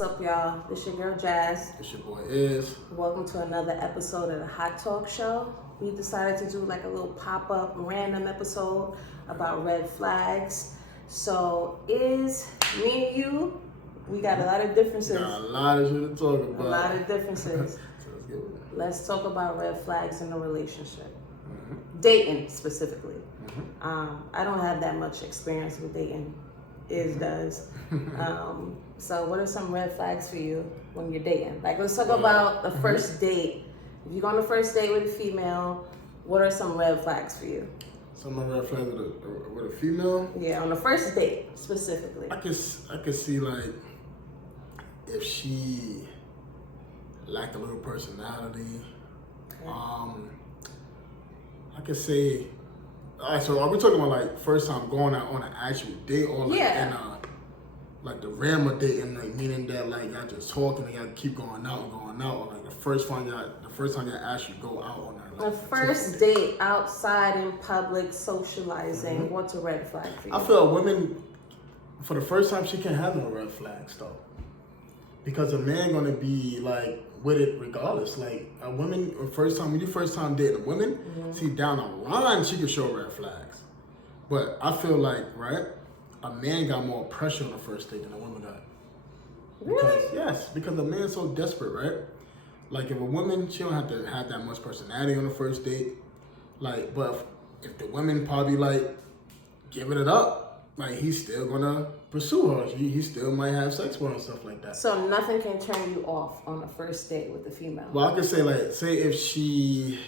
What's up, y'all? This your girl Jazz. It's your boy Iz. Welcome to another episode of the Hot Talk Show. We decided to do like a little pop-up random episode about red flags. So me and you, we got a lot of differences. Got a lot of shit to talk about. A lot of differences. So let's get with it. Let's talk about red flags in a relationship. Dating specifically. I don't have that much experience with dating. Iz does. So what are some red flags for you when you're dating? Like, let's talk about the first date. If you go on the first date with a female, what are some red flags for you? Some red flags with a female? Yeah, on the first date specifically. I could see like if she lacked a little personality. Okay. I could say. All right, so are we talking about like first time going out on an actual date, or like in like the realm of dating, like meaning that like y'all just talking and y'all keep going out, or like the first time y'all actually go out on that? Like, the first date outside in public socializing. What's a red flag for you? I feel women for the first time she can't have no red flags though, because a man gonna be like with it regardless. Like a woman, when you first time dating a woman, see down the line she can show red flags. But I feel like, right, a man got more pressure on the first date than a woman got. Really? Because a man's so desperate, right? Like if a woman, she don't have to have that much personality on the first date. Like, but if the woman probably like giving it up, like he's still gonna pursue her. He still might have sex with her and stuff like that. So nothing can turn you off on the first date with the female? Well, I could say like, say if she,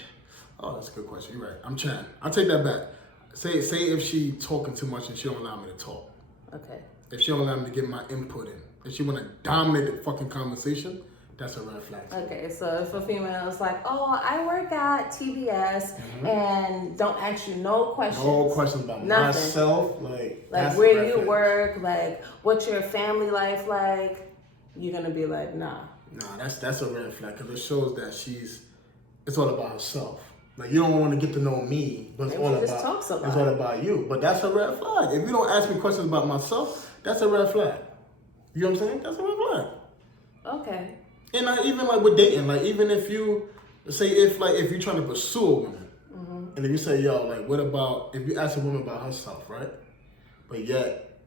oh, that's a good question. You're right. I'm trying. I'll take that back. Say if she talking too much and she don't allow me to talk. Okay. If she don't allow me to get my input in. If she want to dominate the fucking conversation, that's a red flag. Okay, so if a female is like, oh, I work at TBS and don't ask you no questions. No questions about myself. Like where you work, like what's your family life like, you're going to be like, nah. Nah, that's a red flag because it shows that it's all about herself. Like you don't want to get to know me, but it's all about you. But that's a red flag. If you don't ask me questions about myself, that's a red flag. You know what I'm saying? That's a red flag. Okay. And not even like with dating, like even if you say if you're trying to pursue a woman, and if you say, yo, like what about if you ask a woman about herself, right? But yet,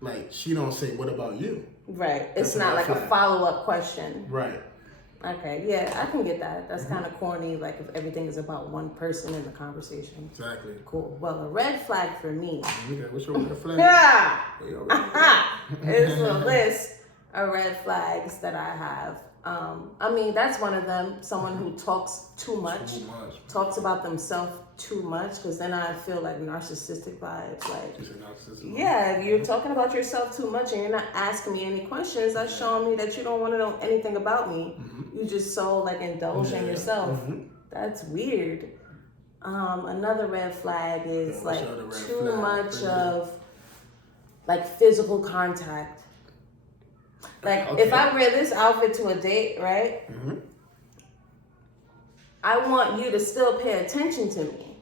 like she don't say, what about you? Right. It's not like a follow-up question. Right. Okay, yeah, I can get that. That's kind of corny, like if everything is about one person in the conversation. Exactly. Cool. Well, a red flag for me. Okay, what's your red flag? Yeah. It's a list of red flags that I have. I mean, that's one of them. Someone who talks too much. Talks about themselves too much, because then I feel like narcissistic vibes. Like, yeah, if you're talking about yourself too much and you're not asking me any questions, that's showing me that you don't want to know anything about me. You just so like indulge in yourself. That's weird. Another red flag is like too much of like physical contact. Like, if I wear this outfit to a date, right? I want you to still pay attention to me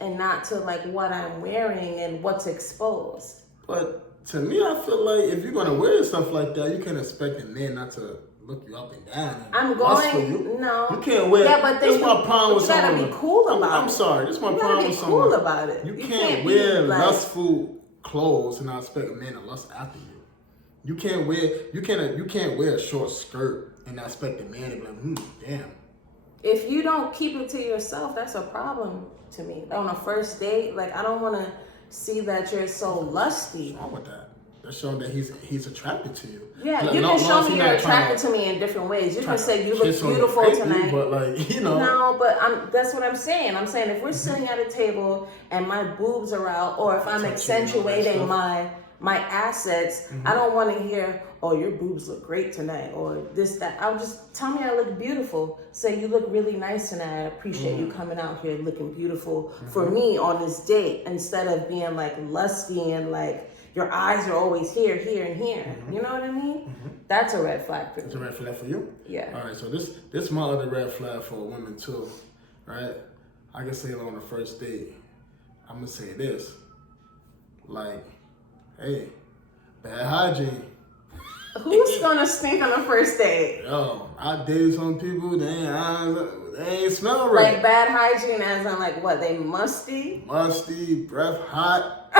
and not to, like, what I'm wearing and what's exposed. But to me, I feel like if you're going to wear stuff like that, you can't expect a man not to look you up and down. I'm going, no. You can't wear, yeah, but this my problem with someone. You gotta be cool about it. I'm sorry, this is my problem with someone. You gotta be cool about it. You can't wear lustful clothes and not expect a man to lust after you. You can't wear a short skirt and not expect a man to be like, damn. If you don't keep it to yourself, that's a problem to me. On a first date, like I don't want to see that you're so lusty. What's wrong with that? That's showing that he's attracted to you. Yeah, you can show me you're attracted to me in different ways. You can say you look beautiful tonight. But like, you know. No, but that's what I'm saying. I'm saying if we're sitting at a table and my boobs are out, or if I'm accentuating my assets, I don't want to hear, oh, your boobs look great tonight, or this, that. I'll just tell me I look beautiful. Say you look really nice tonight. I appreciate you coming out here looking beautiful for me on this date, instead of being like lusty and like your eyes are always here, here, and here. You know what I mean? That's a red flag for me. It's a red flag for you? Yeah. All right, so this my other red flag for a woman too, right? I can say it on the first date. I'm gonna say this, like, hey, bad hygiene. Who's gonna stink on the first date? Yo, I dated some people, they ain't smell right. Like bad hygiene as in like what? They musty? Musty, breath hot.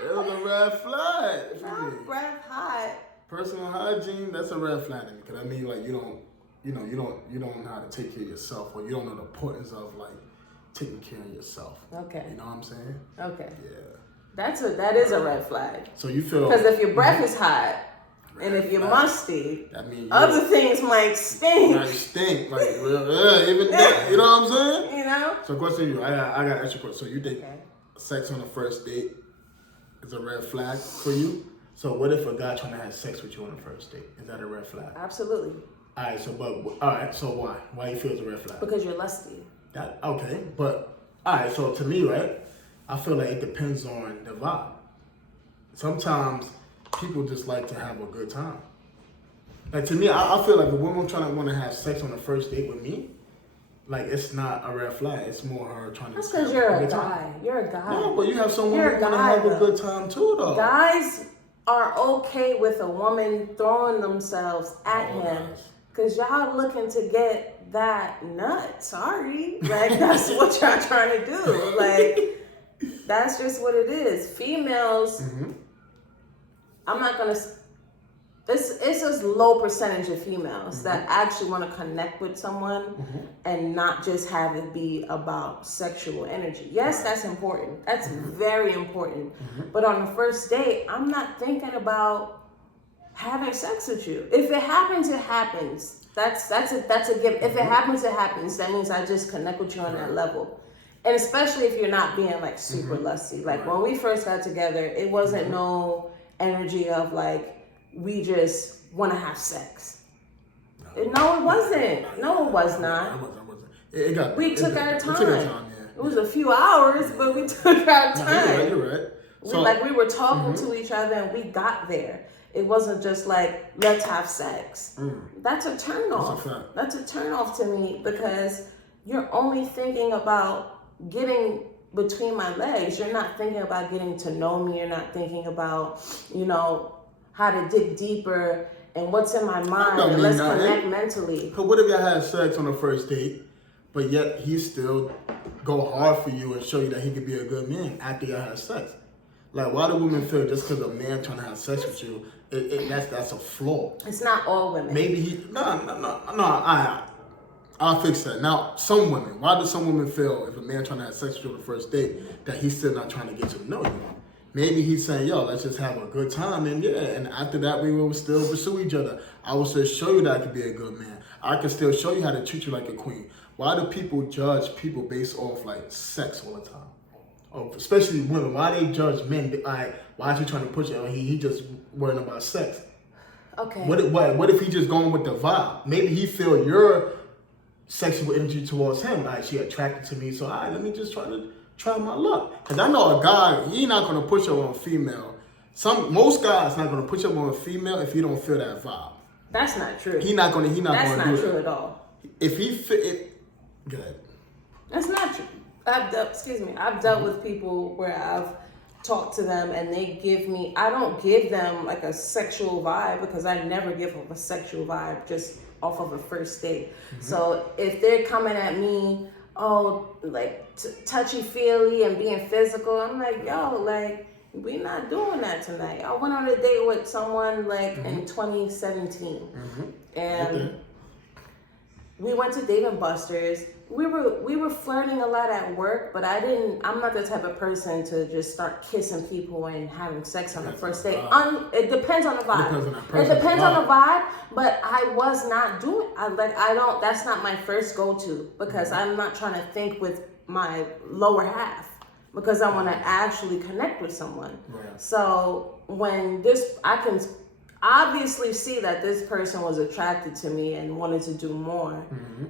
It was a red flag for me. Not breath hot. Personal hygiene, that's a red flag to me. Because I mean, like, you don't know how to take care of yourself, or you don't know the importance of like taking care of yourself. Okay. You know what I'm saying? Okay. Yeah. That is a red flag. So you feel, because if your breath is hot and if you're musty, that means other things might stink. like even that, you know what I'm saying? You know. So question to you, I got extra question. So you think sex on the first date is a red flag for you? So what if a guy trying to have sex with you on the first date? Is that a red flag? Absolutely. All right. So why? Why you feel it's a red flag? Because you're lusty. Okay, but all right. So to me, right, I feel like it depends on the vibe. Sometimes people just like to have a good time. Like to me, I feel like a woman trying to want to have sex on the first date with me, like it's not a red flag. It's more her trying to. That's because you're a guy. You're a guy. No, but you have someone who want to have a good time too, though. Guys are okay with a woman throwing themselves at him because y'all looking to get that nut. Sorry, like that's what y'all trying to do. Like that's just what it is. Females. Mm-hmm. I'm not gonna. It's a low percentage of females that actually want to connect with someone and not just have it be about sexual energy. Yes, that's important. That's very important. But on the first date, I'm not thinking about having sex with you. If it happens, it happens. That's a gift. If it happens, it happens. That means I just connect with you on that level. And especially if you're not being like super lusty. Like when we first got together, it wasn't no energy of like, we just want to have sex. No, it wasn't. No, it was not. We took our time. It was a few hours, but we took our time. You're right. So, we were talking to each other and we got there. It wasn't just like, let's have sex. That's a turn off. That's a turn off to me because you're only thinking about getting between my legs. You're not thinking about getting to know me. You're not thinking about, how to dig deeper and what's in my mind. And let's connect mentally. But what if y'all had sex on the first date, but yet he still go hard for you and show you that he could be a good man after y'all had sex? Like, why do women feel just because a man trying to have sex with you, that's a flaw? It's not all women. Maybe I'll fix that. Now, some women, why do some women feel if a man trying to have sex with you on the first date that he's still not trying to get to know you? Maybe he's saying, yo, let's just have a good time, and and after that we will still pursue each other. I will still show you that I could be a good man. I can still show you how to treat you like a queen. Why do people judge people based off like sex all the time? Oh, especially women. Why they judge men? Why is he trying to push it? Oh, he just worrying about sex. Okay. What if he just going with the vibe? Maybe he feel your sexual energy towards him. Like, she attracted to me, so let me just try my luck. Because I know a guy, he not going to push up on a female. Most guys not going to push up on a female if he don't feel that vibe. That's not true. He not going to do that. That's not true at all. If he fit it, good. That's not true. I've dealt with people where I've talked to them and they give me, I don't give them like a sexual vibe because I never give them a sexual vibe just off of a first date. So if they're coming at me, touchy-feely and being physical, I'm like, yo, like, we not doing that tonight. I went on a date with someone in 2017, and we went to Dave & Buster's. We were flirting a lot at work, but I'm not the type of person to just start kissing people and having sex on the first date. It depends on the vibe. It depends on the vibe, but I was not doing, that's not my first go-to because I'm not trying to think with my lower half because I want to actually connect with someone. Right. So when I can obviously see that this person was attracted to me and wanted to do more.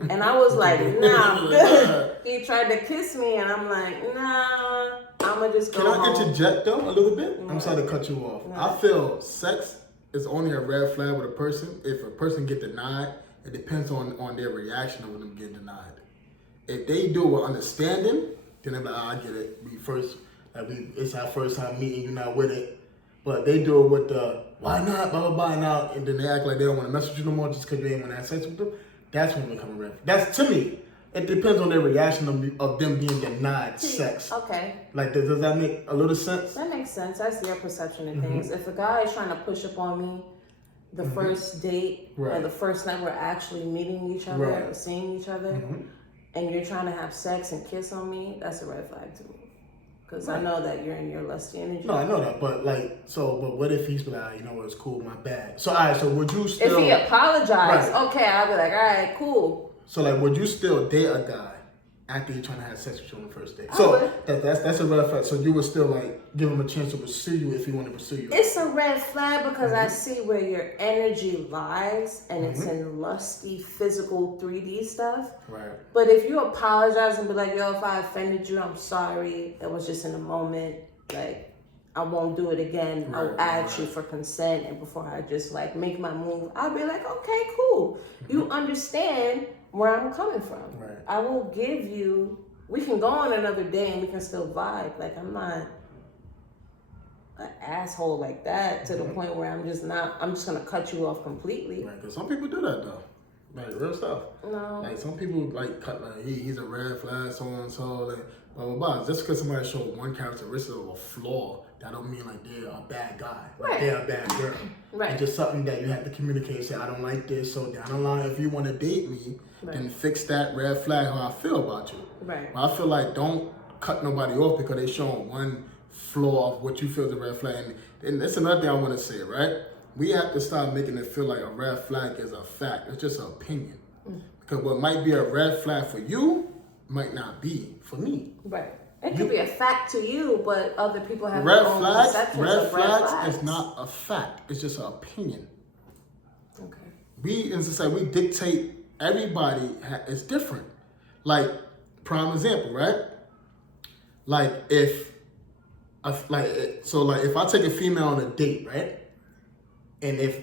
And I was like, nah, I'm good. He tried to kiss me and I'm like, nah, I'm gonna just go home. Can I interject though a little bit? I'm sorry to cut you off. I feel sex is only a red flag with a person if a person get denied. It depends on their reaction of them getting denied. If they do it with understanding, then they're like, I get it. It's our first time meeting, you're not with it. But they do it with the why not, blah blah blah, and then they act like they don't want to mess with you no more just because you ain't want to have sex with them. That's when it becomes a red flag. That's to me. It depends on their reaction of them being denied sex. Okay. Like, does that make a little sense? That makes sense. That's your perception of things. If a guy is trying to push up on me the first date or the first night we're actually meeting each other or seeing each other, and you're trying to have sex and kiss on me, that's a red flag to me. Because I know that you're in your lusty energy. No, I know that, but but what if he's like, you know what, it's cool, my bad. So, all right, so would you still... If he apologized, okay, I'll be like, all right, cool. So, like, would you still date a guy after you're trying to have sex with you on the first date? So, that's a red flag. So, you would still, like, give him a chance to pursue you if he want to pursue you. It's a red flag because I see where your energy lies and it's in lusty, physical 3D stuff. Right. But if you apologize and be like, yo, if I offended you, I'm sorry. It was just in a moment. Like, I won't do it again. I'll ask you for consent. And before I just, like, make my move, I'll be like, okay, cool. You understand where I'm coming from. Right. I will give you, we can go on another day and we can still vibe. Like, I'm not an asshole like that to the point where I'm just gonna cut you off completely. Right, because some people do that though. Like, real stuff. No. Like, some people, like, cut, like, he's a red flag, so and so, like, blah, blah, blah. Just because somebody showed one characteristic of a flaw, that don't mean, like, they're a bad guy. Like, they're a bad girl. Right. It's just something that you have to communicate, say, I don't like this, so down the line, if you want to date me, then fix that red flag how I feel about you. Right. But I feel like don't cut nobody off because they showing one flaw of what you feel is a red flag. And that's another thing I want to say, right? We have to stop making it feel like a red flag is a fact. It's just an opinion. Because what might be a red flag for you might not be for me. Right. It could be a fact to you, but other people have red their own flags. perceptions Red of red flags flags. is not a fact. It's just an opinion. Okay. We in society, we dictate. Everybody is different. Like, prime example, right? Like if I take a female on a date, right? And if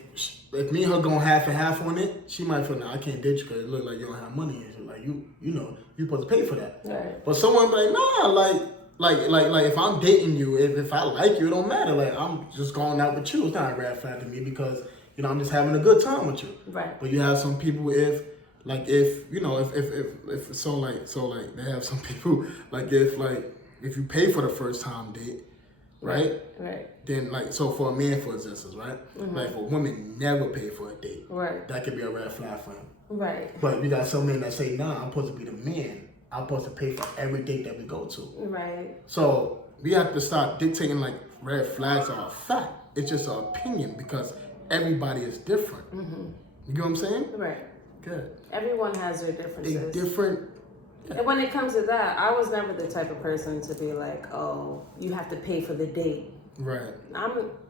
me and her going half and half on it, she might feel, nah, I can't date you because it look like you don't have money. And she's like, you know, you supposed to pay for that. Right. But someone be like, nah, like if I'm dating you, if I like you, it don't matter. Like, I'm just going out with you. It's not a red flag to me because, you know, I'm just having a good time with you. Right. But you have some people they have some people if you pay for the first time date, right? Right. Then so for a man, for instance, right? Like if a woman never pay for a date, Right. that could be a red flag for him. Right. But we got some men that say, nah, I'm supposed to be the man. I'm supposed to pay for every date that we go to. Right. So we have to stop dictating like red flags are a fact. It's just an opinion because everybody is different. You get what I'm saying? Right. Good. Everyone has their differences. They different. And when it comes to that, I was never the type of person to be like, oh, you have to pay for the date. Right.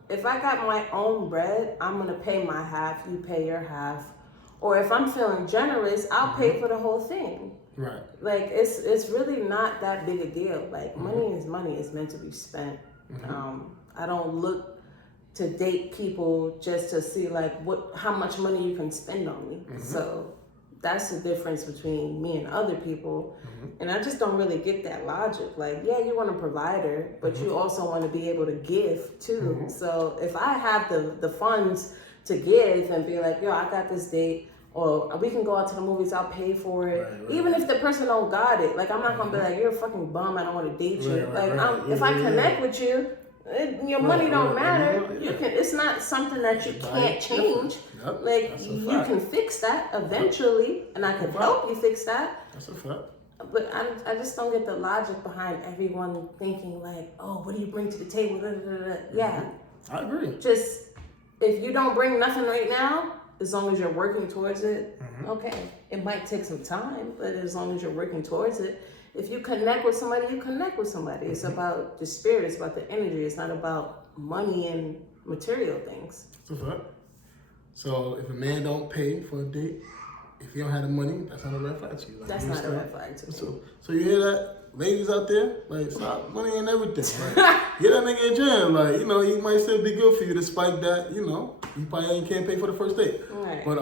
If I got my own bread, I'm gonna pay my half, you pay your half. Or if I'm feeling generous, I'll pay for the whole thing. Right. Like it's really not that big a deal. Like money is money, it's meant to be spent. I don't look to date people just to see like how much money you can spend on me. So that's the difference between me and other people. And I just don't really get that logic. Like, yeah, you want a provider, but you also want to be able to give too. So if I have the funds to give and be like, yo, I got this date, or we can go out to the movies, I'll pay for it. Right. Even if the person don't got it, like I'm not gonna be like, you're a fucking bum, I don't want to date you. If I connect with you, your money don't matter. You can. It's not something that you can't change. Yep. Like you can fix that eventually, and I can help you fix that. That's a fact. But I just don't get the logic behind everyone thinking like, oh, what do you bring to the table? Yeah, I agree. Just if you don't bring nothing right now, as long as you're working towards it, okay. It might take some time, but as long as you're working towards it. If you connect with somebody, you connect with somebody. It's about the spirit. It's about the energy. It's not about money and material things. That's a fact. So if a man don't pay for a date, if he don't have the money, that's not a red flag to you. Like, that's not a red flag to me. So you hear that, ladies out there? Like, stop money and everything. Like, get that nigga in jail. Like, you know, he might still be good for you despite that. You know, you probably can't pay for the first date. Right. But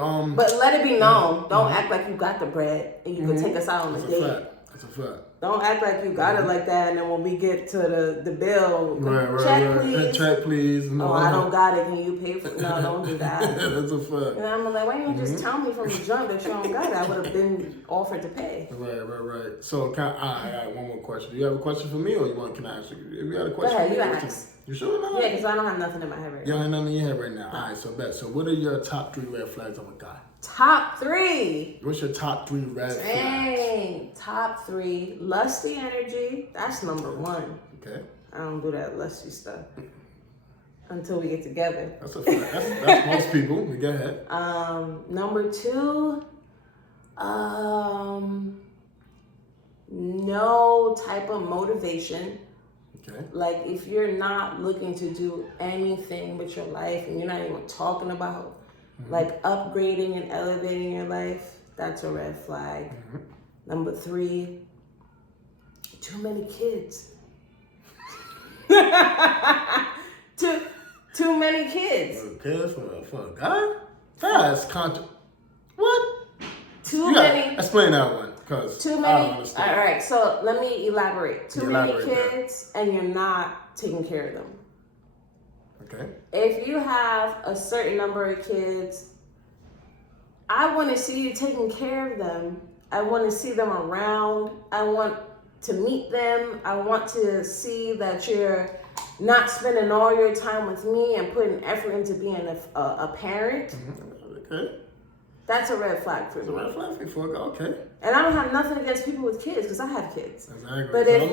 let it be known. Don't act like you got the bread and you can take us out on a date. That's a fact. Don't act like you got it like that, and then when we get to the bill, check please. Check please. No, I don't got it. Can you pay for it? No, don't do that. That's a fact. And I'm like, why didn't you just tell me from the jump that you don't got it? I would have been offered to pay. Right. So, I got one more question. Do you have a question for me, or can I ask you? If you got a question, go ahead. You ask. You sure? No? Yeah, because I don't have nothing in my head right now. You don't have nothing in your head right now. All right, so bet. So, what are your top 3 red flags of a guy? Top 3. What's your top 3 red flags? Dang. Top 3. Lusty energy. That's number 1. Okay. I don't do that lusty stuff until we get together. That's a fact. That's most people. Go ahead. Number 2. No type of motivation. Okay. Like if you're not looking to do anything with your life and you're not even talking about like upgrading and elevating your life, that's a red flag. Number 3, too many kids. too many kids. Okay, for a guy? That's what? Too many. Explain that one. Too many. All right, so let me elaborate. Too many kids, and you're not taking care of them. Okay. If you have a certain number of kids, I want to see you taking care of them. I want to see them around. I want to meet them. I want to see that you're not spending all your time with me and putting effort into being a parent. Okay. That's a red flag for me. It's a red flag for you. Okay. And I don't have nothing against people with kids because I have kids. Exactly. But if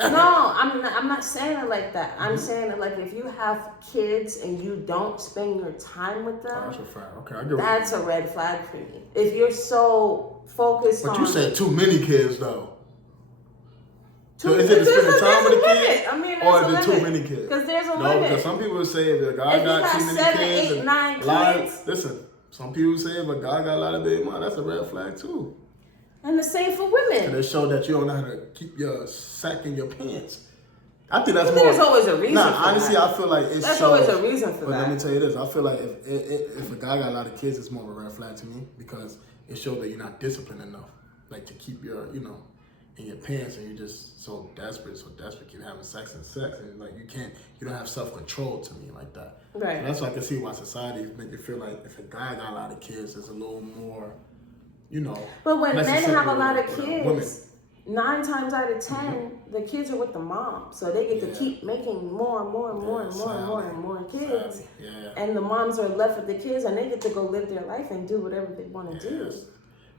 no, I'm not saying it like that. I'm saying it like if you have kids and you don't spend your time with them, that's a fact. Okay, I get that's a red flag for me. If you're so focused on. But you said too many kids though. So is it spending time with the kids? I mean, or is it too many kids? Because there's a limit. No, because some people say if a guy got too many 7, kids, 8, 9 kids. Listen, some people say if a guy got a lot of baby mom, that's a red flag too. And the same for women. And it show that you don't know how to keep your sack in your pants. I think that's more. There's always a reason. Nah, honestly, I feel like it's. There's always a reason for that. But let me tell you this: I feel like if a guy got a lot of kids, it's more of a red flag to me because it shows that you're not disciplined enough, like to keep your, in your pants, and you're just so desperate, keep having sex, and like you don't have self-control to me like that. Right. So that's why I can see why society make you feel like if a guy got a lot of kids, there's a little more, But when men have a lot of women. kids, 9 times out of 10, the kids are with the mom, so they get to keep making more and more kids. Yeah. And the moms are left with the kids, and they get to go live their life and do whatever they want to do.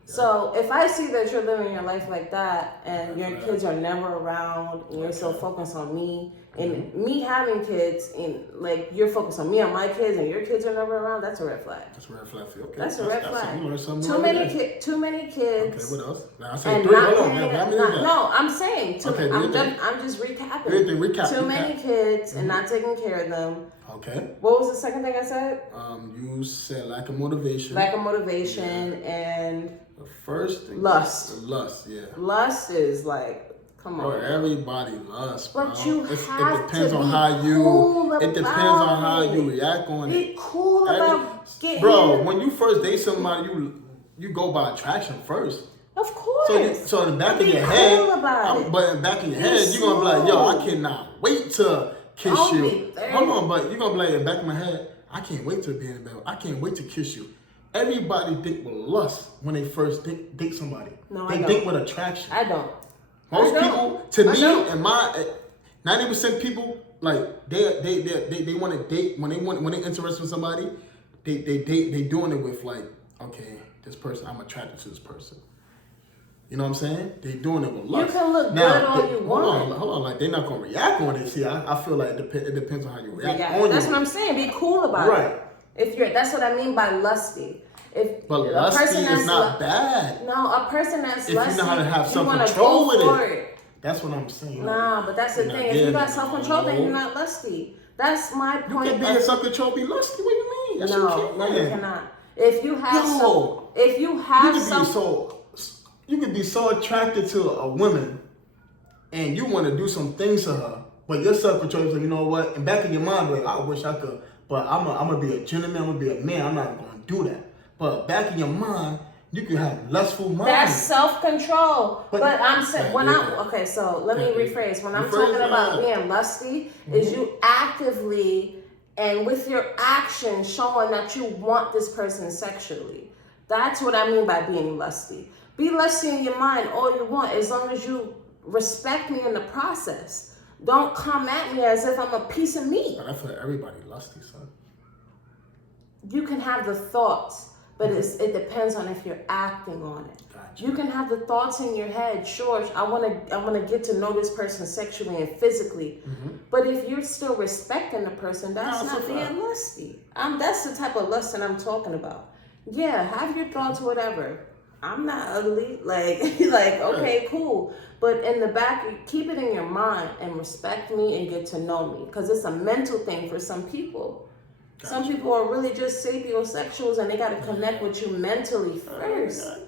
So if I see that you're living your life like that and your kids are never around and you're so focused on me and me having kids and like you're focused on me and my kids and your kids are never around, that's a red flag. That's a red flag for you. Okay. That's a red flag. Too many kids. Okay, what else? Now I said 3. No, I'm saying I'm just recapping. Too many kids and not taking care of them. Okay. What was the second thing I said? You said lack of motivation. And the first thing. Lust. Lust, yeah. Lust is like, come on. Bro, everybody lusts, bro. But you have it depends to on be how you. cool It depends on how you react on it. Be cool about getting. Bro, when you first date somebody, you go by attraction first. Of course. So in the back of your cool head, but in the back of your head, you're gonna be like, yo, I cannot wait to kiss you. Hold on, but you're gonna be like, in the back of my head, I can't wait to be in the bed. I can't wait to kiss you. Everybody think with lust when they first date somebody. No, they I don't. think with attraction. I don't. Most people, to me, and my 90% people, like they want to date when they interested in somebody, they doing it with like, okay, this person, I'm attracted to this person. You know what I'm saying? They doing it with lust. You can look good all you want. Hold on, like they're not gonna react on it. See, I feel like it depends on how you react. That's what I'm saying. Be cool about it. Right. That's what I mean by lusty. But lusty is not bad. No, a person that's if lusty, you know how to have self-control with it. That's what I'm saying. Nah, but that's the thing. If you got self-control, then you're not lusty. That's my point. You can be in self-control, be lusty. What do you mean? Yes, no, you cannot. If you have you could be so attracted to a woman, and you want to do some things to her, but your self-control is like, you know what? In back of your mind, like, I wish I could, but I'm gonna be a gentleman. I'm gonna be a man. I'm not gonna do that. But back in your mind, You can have lustful mind. That's self-control. But I'm saying okay, so let me rephrase. When I'm talking about being lusty, is you actively and with your actions showing that you want this person sexually. That's what I mean by being lusty. Be lusty in your mind all you want, as long as you respect me in the process. Don't come at me as if I'm a piece of meat. But I feel like everybody lusty, son. You can have the thoughts, but it depends on if you're acting on it. Gotcha. You can have the thoughts in your head. Sure, I wanna get to know this person sexually and physically. But if you're still respecting the person, that's not being lusty. That's the type of lust that I'm talking about. Yeah, have your thoughts, whatever. I'm not ugly. Like okay, cool. But in the back, keep it in your mind and respect me and get to know me, because it's a mental thing for some people. Gotcha. Some people are really just sapiosexuals and they got to connect with you mentally first. I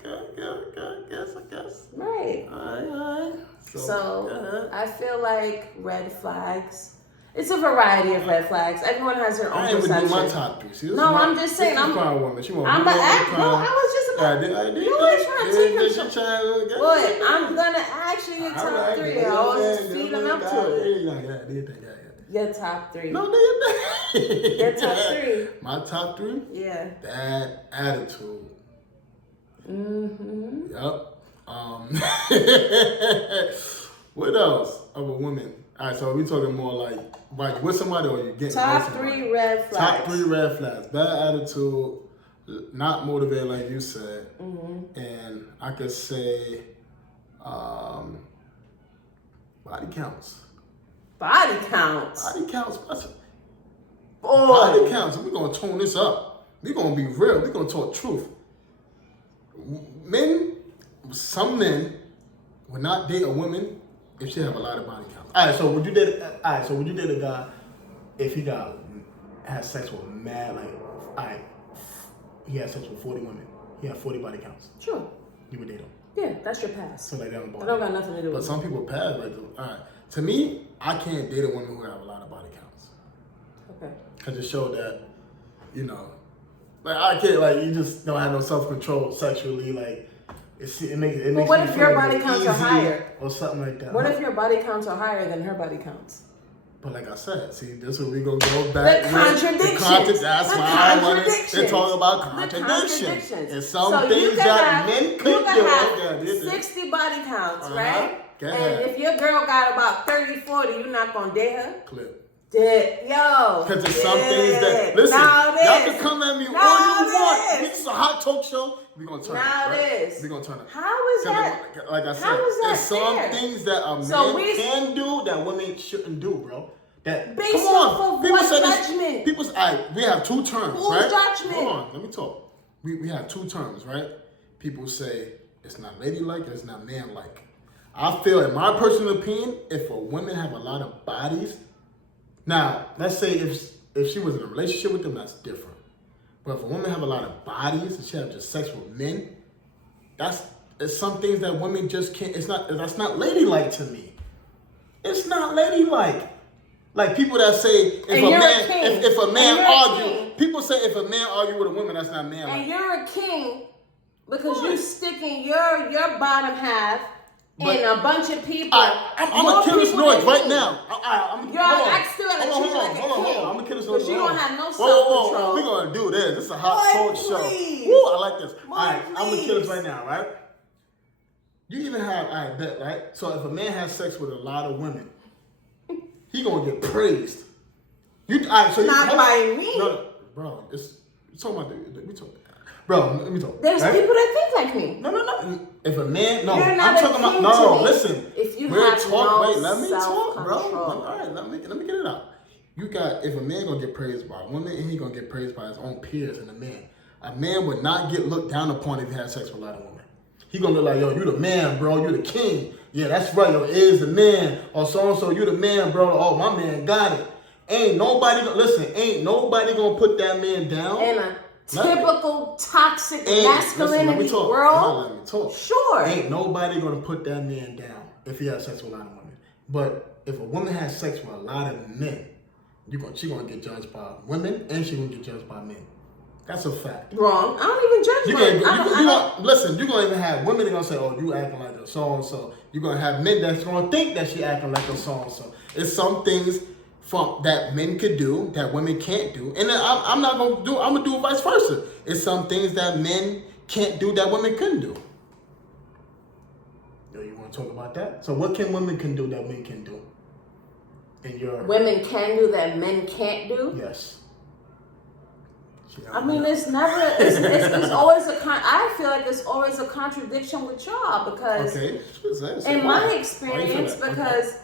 guess. Right. All right. So I feel like red flags. It's a variety of red flags. Everyone has their own perception. I ain't even do my top 3. See, I'm just saying. I'm a woman. I was just about. You were trying to take her. Boy, I'm gonna ask you your top 3. I always feed them up to it. Your top 3. No, they Your top 3. My top 3? Yeah. Bad attitude. Yup. What else of a woman? All right, so are we talking more like with somebody, or you getting top 3 red flags? Top 3 red flags. Bad attitude, not motivated like you said, and I could say body counts. Body counts. Body counts. Body counts. We're gonna tune this up. We're gonna be real. We're gonna talk truth. Some men would not date a woman if she have a lot of body counts. All right, so would you date a guy if he had sex with mad, he had sex with 40 women, he had 40 body counts? Sure. You would date him? Yeah, that's your pass. So that don't got nothing to do with it. But some people pass all right. To me, I can't date a woman who have a lot of body counts. Okay. Because it showed that, I can't, you just don't have no self-control sexually, it makes But what if your body counts are higher? Or something like that. What if your body counts are higher than her body counts? But like I said, see, this is where we gonna go back. The contradictions. That's why I wanted to talk about contradictions. And some things that men could do. 60 body counts, right? And if your girl got about 30, 40, you're not gonna date her? Clip. Yo. Because there's some things that, listen, y'all can come at me all you want. This is a hot talk show. We're going to turn it. We're going to turn it. How is that? Like I said, there's some things that a man can do that women shouldn't do, bro. That, based off of what judgment? We have 2 terms, Who's right? Judgment? Hold on, let me talk. We have 2 terms, right? People say it's not ladylike, it's not manlike. I feel, in my personal opinion, if a woman have a lot of bodies, now, let's say if she was in a relationship with them, that's different. But if a woman have a lot of bodies and she have just sex with men, it's some things that women just can't, that's not ladylike to me. It's not ladylike. Like people that say if a man argue, people say if a man argue with a woman, that's not manlike. And you're a king because you sticking your bottom half and a bunch of people. I'm gonna kill this noise right now. I'm gonna kill this noise. Because you don't have no self-control. We're gonna do this. This is a hot talk show. Woo, I like this. Alright, I'm gonna kill this right now, right? You even have, right? So if a man has sex with a lot of women, he gonna get praised. Not by me. No, bro, it's talking about we talking. Bro, let me talk. There's people that think like me. No. If a man, I'm talking about. Listen. If you have let me talk, bro. All right, let me get it out. If a man gonna get praised by a woman, and he gonna get praised by his own peers and a man would not get looked down upon if he had sex with a lot of women. He gonna look like, yo, you the man, bro. You the king. Yeah, that's right. Yo, is the man. Or so and so, you the man, bro. Oh, my man got it. Ain't nobody gonna put that man down. In a typical toxic masculinity world. Let me talk. Sure. Ain't nobody gonna put that man down if he has sex with a lot of women. But if a woman has sex with a lot of men, she gonna get judged by women and she gonna get judged by men. That's a fact. Wrong. I don't even judge women. Listen, you're going to even have women that are going to say, oh, you acting like a so-and-so. You're going to have men that's going to think that she acting like a so-and-so. It's some things that men could do that women can't do. And then I'm not going to do, I'm going to do vice versa. It's some things that men can't do that women couldn't do. You want to talk about that? So what can women can do that men can do? Women can do that men can't do? Yes. I mean, it's never, it's always I feel like it's always a contradiction with y'all because in my experience, because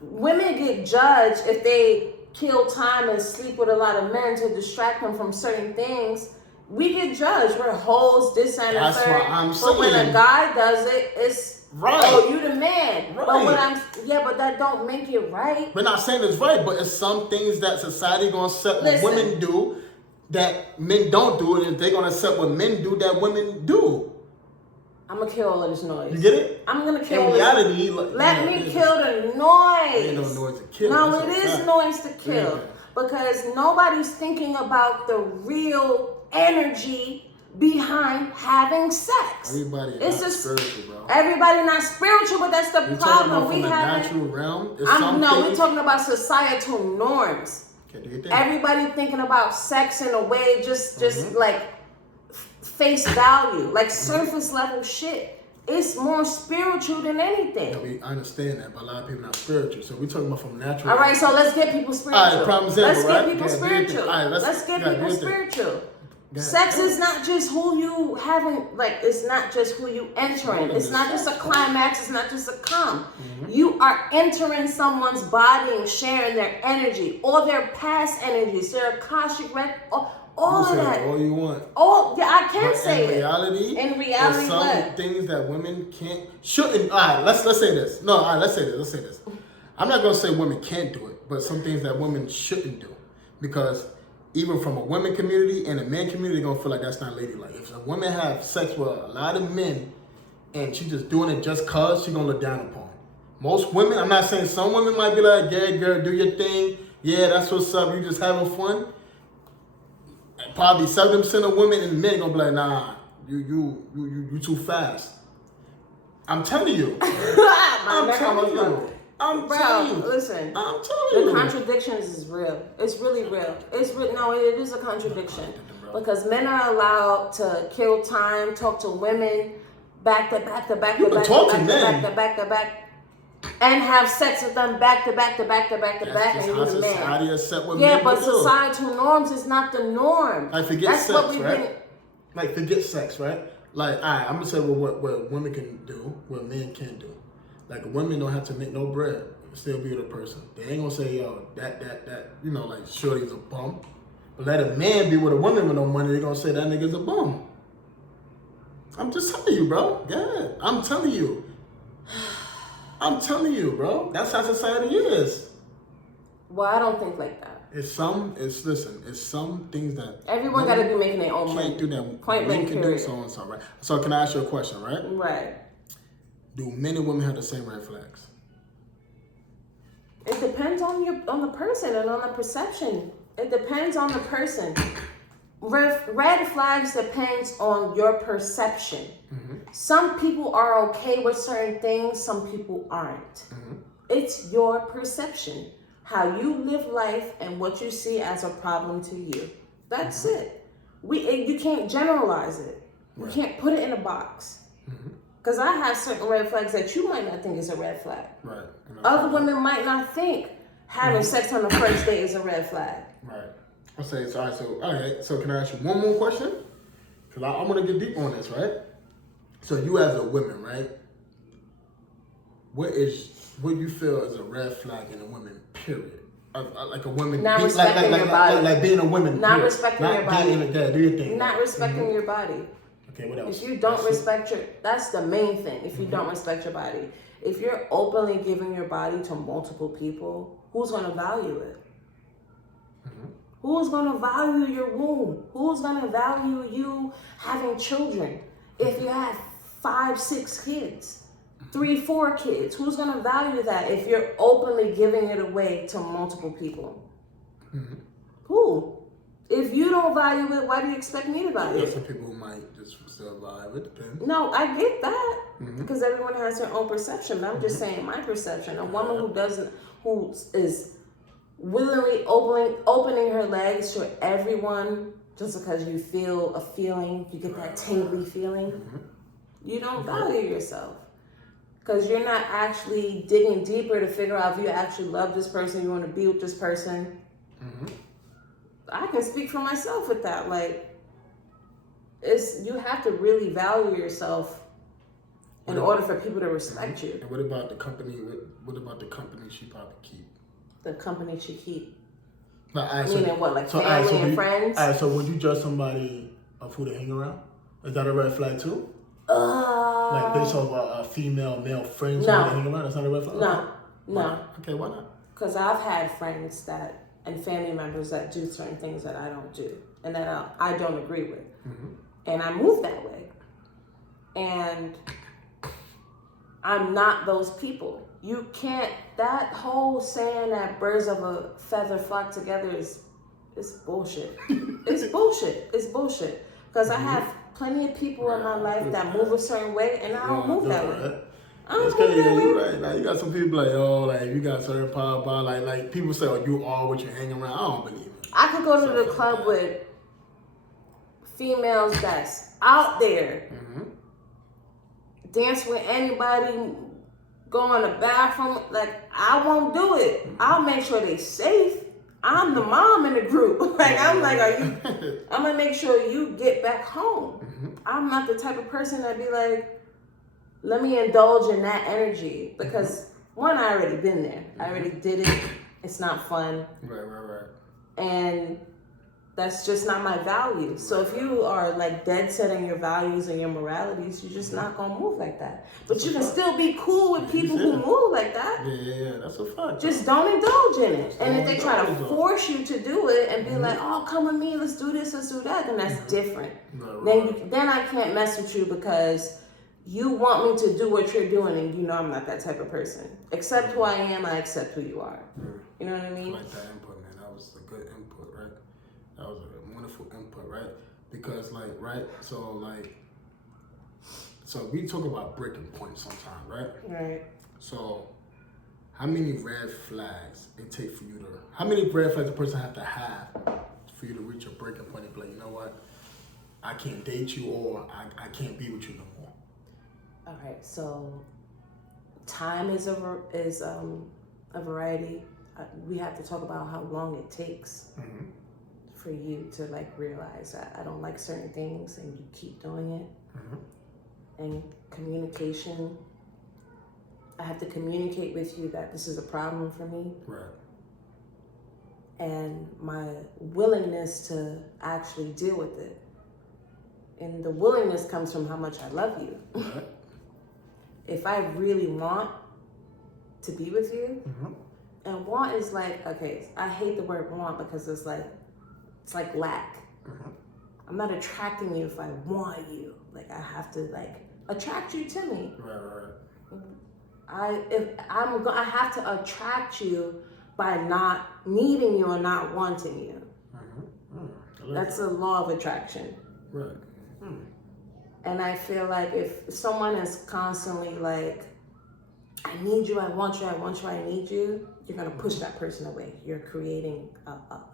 women get judged if they kill time and sleep with a lot of men to distract them from certain things. We get judged. We're hoes, this and that. That's what I'm saying. But when a guy does it, it's oh, you the man. Right. But but that don't make it right. We're not saying it's right, but it's some things that society gonna accept what women do that men don't do, and they're gonna accept what men do that women do. I'm gonna kill all of this noise. You get it? I'm gonna kill. In reality, let me kill the noise. Ain't no noise to kill. No, it is noise to kill because nobody's thinking about the real energy behind having sex. Everybody is not spiritual, bro. Everybody not spiritual, but that's the problem. We have natural realm. We're talking about societal norms. Everybody thinking about sex in a way just like face value, like surface level shit. It's more spiritual than anything. I understand that, but a lot of people not spiritual. So we're talking about from natural. All right, so let's get people spiritual. All right, prime example, let's get people spiritual. Let's get people spiritual. Sex is not just who you having, like, it's not just who you entering. It's not just a climax. It's not just a come. You are entering someone's body and sharing their energy, all their past energies, their Akashic record, all of that. All you want. I can say it. In reality, some things that women shouldn't. All right, let's say this. No, all right, let's say this. I'm not gonna say women can't do it, but some things that women shouldn't do, because even from a women community and a men community, they're gonna feel like that's not ladylike. If a woman have sex with a lot of men and she just doing it just cause, she gonna look down upon. Most women, I'm not saying some women might be like, yeah, girl, do your thing. Yeah, that's what's up. You just having fun. Probably 70% of women and men gonna be like, nah, you too fast. I'm telling you. I'm telling you. Listen. I'm telling you. The contradictions is real. It's really real. It is a contradiction. Because men are allowed to kill time, talk to women, back to back, and have sex with them back to back, and you're the man. Yeah, but societal norms is not the norm. Like forget sex, right? Like forget sex, right? Like, I'm gonna say what women can do, what men can't do. Like women don't have to make no bread, still be with a person. They ain't gonna say, yo, that, like shorty's a bum. But let a man be with a woman with no money, they gonna say that nigga's a bum. I'm just telling you, bro. Yeah, I'm telling you, bro. That's how society is. Well, I don't think like that. It's some things that everyone got to be making their own money. Can't do that. Point blank can do so and so, right? So can I ask you a question, right? Right. Do men and women have the same red flags? It depends on the person and on the perception. It depends on the person. Red flags depends on your perception. Some people are okay with certain things, some people aren't. It's your perception. How you live life and what you see as a problem to you. That's it. You can't generalize it. You can't put it in a box. Because I have certain red flags that you might not think is a red flag. Right. Other women might not think having sex on the first date is a red flag. Right. I'll say it's all right. So can I ask you one more question? Because I'm going to get deep on this, right? So you as a woman, right? What you feel is a red flag in a woman, period? Like a woman, not respecting your body. Like being a woman. Not respecting your body. Do your thing. Not respecting your body. Okay, what else? If you don't respect that's the main thing. If you don't respect your body. If you're openly giving your body to multiple people, who's going to value it? Who's going to value your womb? Who's going to value you having children? If you have 5, 6 kids, 3, 4 kids, who's going to value that if you're openly giving it away to multiple people? Who? If you don't value it, why do you expect me to value There's it? some people who might just still vibe. It depends. No, I get that Mhm. because everyone has their own perception. But I'm just saying my perception. A woman who is willingly opening her legs to everyone just because you feel a feeling, you get that tingly feeling. You don't value yourself because you're not actually digging deeper to figure out if you actually love this person, you want to be with this person. I can speak for myself with that. Like, you have to really value yourself in order for people to respect you. And what about the company? What about the company she probably keep? The company she keep. Meaning what, like family and friends? Alright, so would you judge somebody of who they hang around? Is that a red flag too? Like based off male friends who they hang around? That's not a red flag? No. Okay, why not? Because I've had friends and family members that do certain things that I don't do and that I don't agree with. And I move that way. And I'm not those people. You can't, that whole saying that birds of a feather flock together is bullshit. It's bullshit. It's bullshit. Because I have plenty of people in my life that move a certain way and I don't move that way. It's crazy, you're right. Like, you got some people like, you got certain power, like people say, you are what you hang around. I don't believe it. I could go to the club with females that's out there, dance with anybody, go in the bathroom. Like, I won't do it. I'll make sure they safe. I'm the mom in the group. Like, I'm like, I'm gonna make sure you get back home. I'm not the type of person that be like, let me indulge in that energy because one, I already been there. I already did it. It's not fun. Right. And that's just not my value. So if you are like dead set in your values and your moralities, you're just not gonna move like that. But you can still be cool with people who move like that. Yeah, that's a fact. Just don't indulge in it. And if they try to force you to do it and be like, oh, come with me, let's do this, let's do that, then that's different. Then I can't mess with you because you want me to do what you're doing and you know I'm not that type of person. Accept who I am, I accept who you are. You know what I mean? I like that input, man. That was a good input, right? That was a wonderful input, right? Because so we talk about breaking points sometimes, right? Right. So how many red flags it take for you to, how many red flags a person have to have for you to reach a breaking point and be like, you know what? I can't date you or I can't be with you no more. All right, so time is a variety. We have to talk about how long it takes for you to like realize that I don't like certain things and you keep doing it. And communication, I have to communicate with you that this is a problem for me. Right. And my willingness to actually deal with it. And the willingness comes from how much I love you. Right. If I really want to be with you, and want is like, okay, I hate the word want because it's like lack. I'm not attracting you if I want you. Like, I have to like attract you to me. Right. I have to attract you by not needing you and not wanting you. That's a law of attraction. Right. And I feel like if someone is constantly like, I need you, I want you, I want you, I need you, you're gonna push that person away. You're creating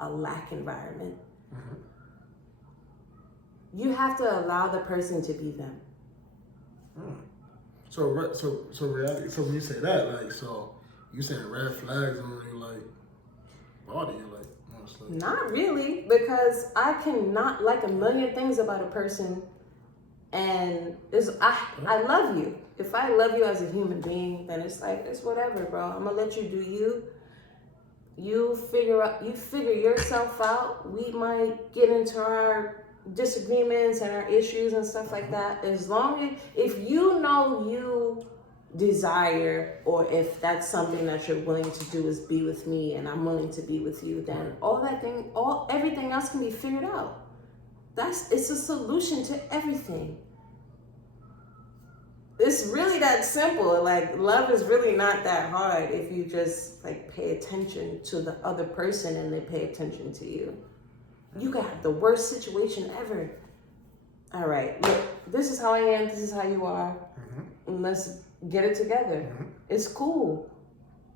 a lack environment. You have to allow the person to be them. So reality. So when you say that, like, so you saying red flags on your like body, like mostly? Not really, because I can not like a million things about a person, and I love you. If I love you as a human being, then it's like it's whatever, bro. I'm gonna let you do you. You figure yourself out. We might get into our disagreements and our issues and stuff like that. As long as if you know you desire, or if that's something that you're willing to do is be with me and I'm willing to be with you, then everything else can be figured out. It's a solution to everything. It's really that simple. Like, love is really not that hard if you just like pay attention to the other person and they pay attention to you. You could have the worst situation ever. All right, look, this is how I am. This is how you are. And let's get it together. It's cool.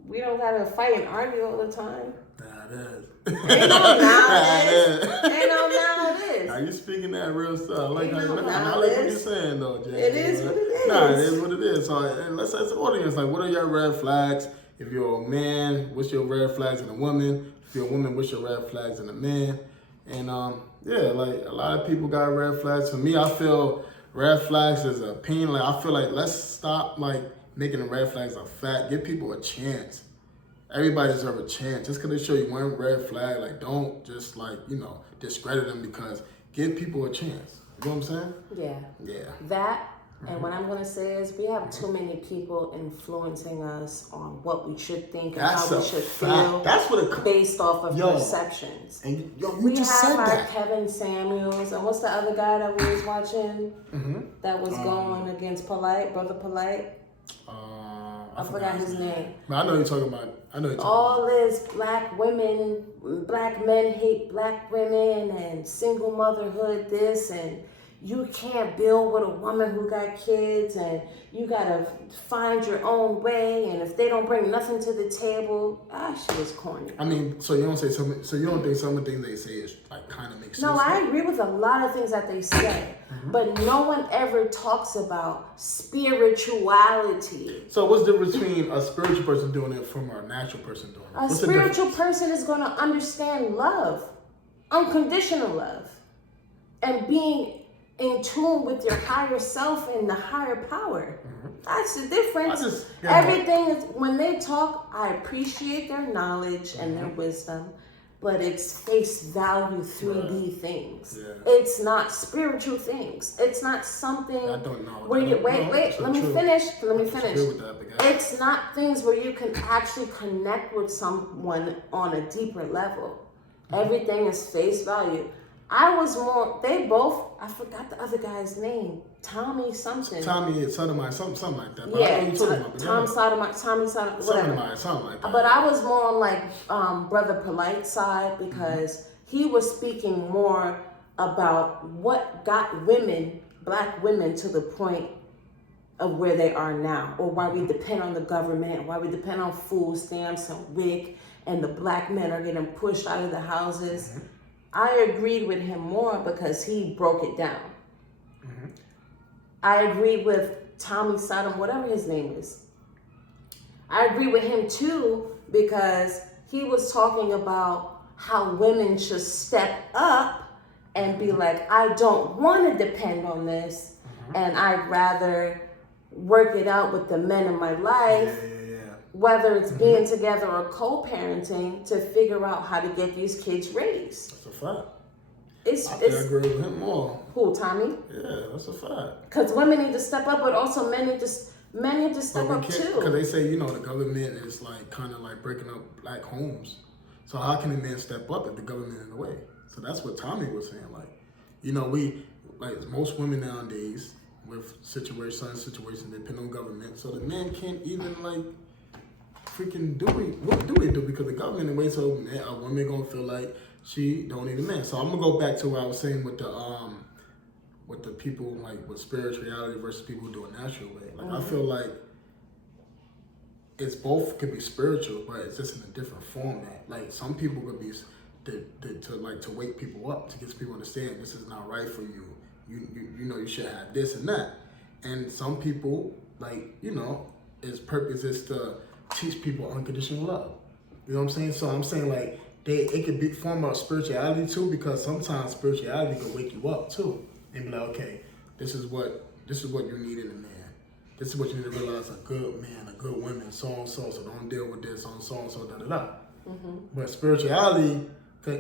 We don't gotta fight and argue all the time. Nah, it is. Ain't no now it is. Ain't no now it is. Are you speaking that real stuff? I like, Ain't how, no I now like it what is. you're saying, though, Jay. It is what it is. Nah, it is what it is. So let's ask the audience, like, what are your red flags? If you're a man, what's your red flags in a woman? If you're a woman, what's your red flags in a man? And yeah, like a lot of people got red flags. For me, I feel red flags is a pain. Like I feel like let's stop like making the red flags a fact. Give people a chance. Everybody deserves a chance. Just because they show you one red flag, like don't just like, discredit them because give people a chance. You know what I'm saying? Yeah. Yeah. That, and what I'm going to say is we have too many people influencing us on what we should think and That's how a we should fact. feel That's what it based off of perceptions. And you We just have said our that. Kevin Samuels, and what's the other guy that we was watching that was going against Brother Polite? I forgot his name. But I know you're talking about. All this black women, black men hate black women, and single motherhood this, and you can't build with a woman who got kids, and you gotta find your own way, and if they don't bring nothing to the table, she was corny. I mean, so you don't say something. So you don't think some of the things they say is like kind of makes sense? No, I agree with a lot of things that they say, but no one ever talks about spirituality. So what's the difference between a spiritual person doing it from a natural person doing it? A What's the spiritual difference? person is going to understand love, unconditional love, and being in tune with your higher self and the higher power. That's the difference. Everything is, when they talk, I appreciate their knowledge and their wisdom, but it's face value 3D things. Yeah. It's not spiritual things. It's not something I don't know. where you wait. let me finish. Let me I finish. disagree with that, but guys. It's not things where you can actually connect with someone on a deeper level. Everything is face value. I forgot the other guy's name. Tommy something. Tommy Sotomayor, something like that. But Yeah, I know what you're talking about, Tommy Sotomayor, whatever. Something like that. But I was more on like Brother Polite side because he was speaking more about what got black women to the point of where they are now, or why we depend on the government, why we depend on food stamps and WIC, and the black men are getting pushed out of the houses. I agreed with him more because he broke it down. I agreed with Tommy Sodom, whatever his name is. I agree with him too because he was talking about how women should step up and be like, I don't want to depend on this, and I'd rather work it out with the men in my life. Whether it's being together or co-parenting to figure out how to get these kids raised. That's a fact. I agree with him more. Who, Tommy? Yeah, that's a fact. Because women need to step up, but also men need to step up too. Because they say, the government is like kind of like breaking up black homes. So how can a man step up if the government is in the way? So that's what Tommy was saying. Like, we, like most women nowadays with certain situations depend on government. So the man can't even like freaking do because the government in a way so a woman gonna feel like she don't need a man. So I'm gonna go back to what I was saying with the people like with spirituality versus people who do it natural way. Like I feel like it's both could be spiritual, but it's just in a different format. Like some people could be to wake people up, to get people to understand this is not right for you. You should have this and that. And some people its purpose is to teach people unconditional love. You know what I'm saying? So I'm saying like it could be form of spirituality too, because sometimes spirituality can wake you up too and be like, okay, this is what you need in a man. This is what you need to realize: a good man, a good woman, so and so. So don't deal with this, so and so, da da da. But spirituality,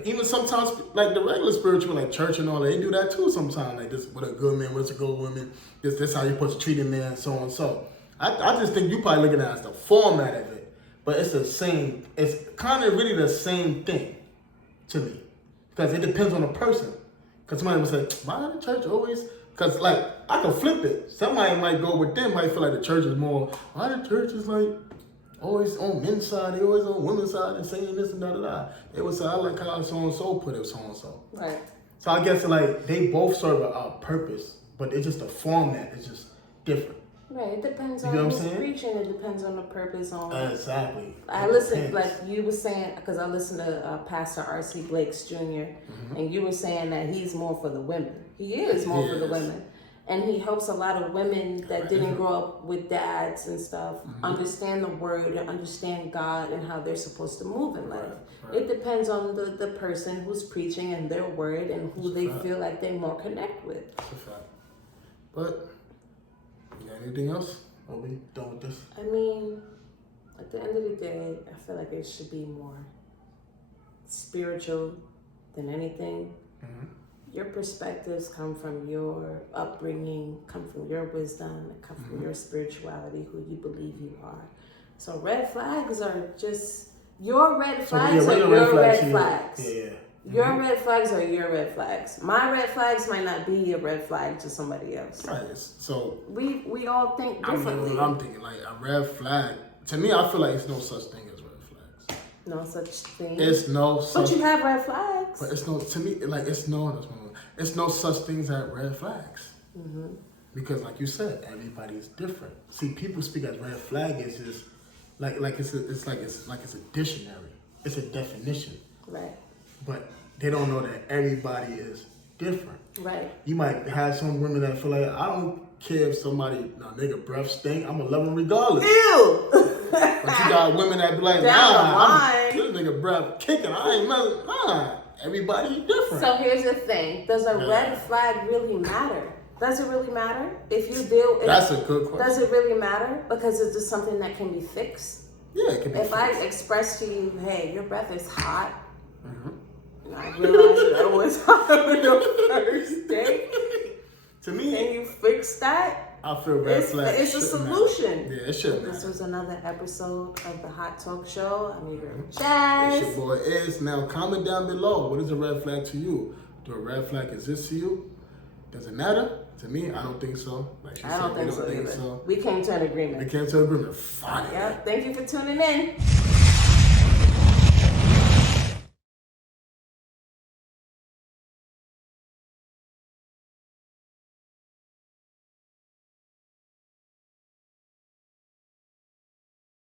even sometimes like the regular spiritual, like church and all that, they do that too. Sometimes like this, what a good man, what's a good woman. This how you're supposed to treat a man, so and so. I just think you probably looking at it as the format of it, but it's the same. It's kind of really the same thing to me, because it depends on the person. Because somebody will say, why the church always? Because like I can flip it. Somebody might go with them, might feel like the church is more. Why the church is like always on men's side, they always on women's side and saying this and da da da. They would say, I like how so and so put it, so and so. Right. So I guess like they both serve a purpose, but it's just the format is just different. Right. It depends You on know what I'm who's saying? preaching. It depends on the purpose. On Exactly. I listened, like you were saying, because I listened to Pastor R.C. Blakes Jr. And you were saying that he's more for the women. He is more for the women. And he helps a lot of women that didn't grow up with dads and stuff understand the word and understand God and how they're supposed to move in life. Right. It depends on the person who's preaching and their word and who they feel like they more connect with. That's a fact. But, you got anything else? Are we done with this? I mean, at the end of the day, I feel like it should be more spiritual than anything. Your perspectives come from your upbringing, come from your wisdom, come from your spirituality, who you believe you are. So red flags are just your red flags are your red flags. Yeah. Your red flags are your red flags. My red flags might not be a red flag to somebody else. Right. So we all think I differently. mean, I'm thinking like a red flag. To me, I feel like it's no such thing as red flags. No such thing. It's no such. But you have red flags. But it's no, to me, like it's no such things as red flags. Because like you said, everybody's different. See, people speak as red flag is just like it's a dictionary. It's a definition. Right. But they don't know that everybody is different. Right. You might have some women that feel like, I don't care if somebody, nigga breath stink, I'm gonna love him regardless. Ew! But you got women that be like, this nigga breath kicking, I ain't messing, everybody's different. So here's the thing. Does a red flag really matter? Does it really matter? If you deal... That's a good question. Does it really matter? Because it's just something that can be fixed. Yeah, it can be If fixed. I express to you, hey, your breath is hot, and I realized that was hot on your first day, to me, can you fix that? I feel red flag. It's a solution. Yeah, it shouldn't This matter. was another episode of the Hot Talk Show. I'm your girl, It's Jazz. your boy Is. Now comment down below. What is a red flag to you? Do a red flag exist to you? Does it matter? To me, I don't think so. Like she I don't said, think so either. We came to an agreement. We came to an agreement. Fine. Yep. Thank you for tuning in.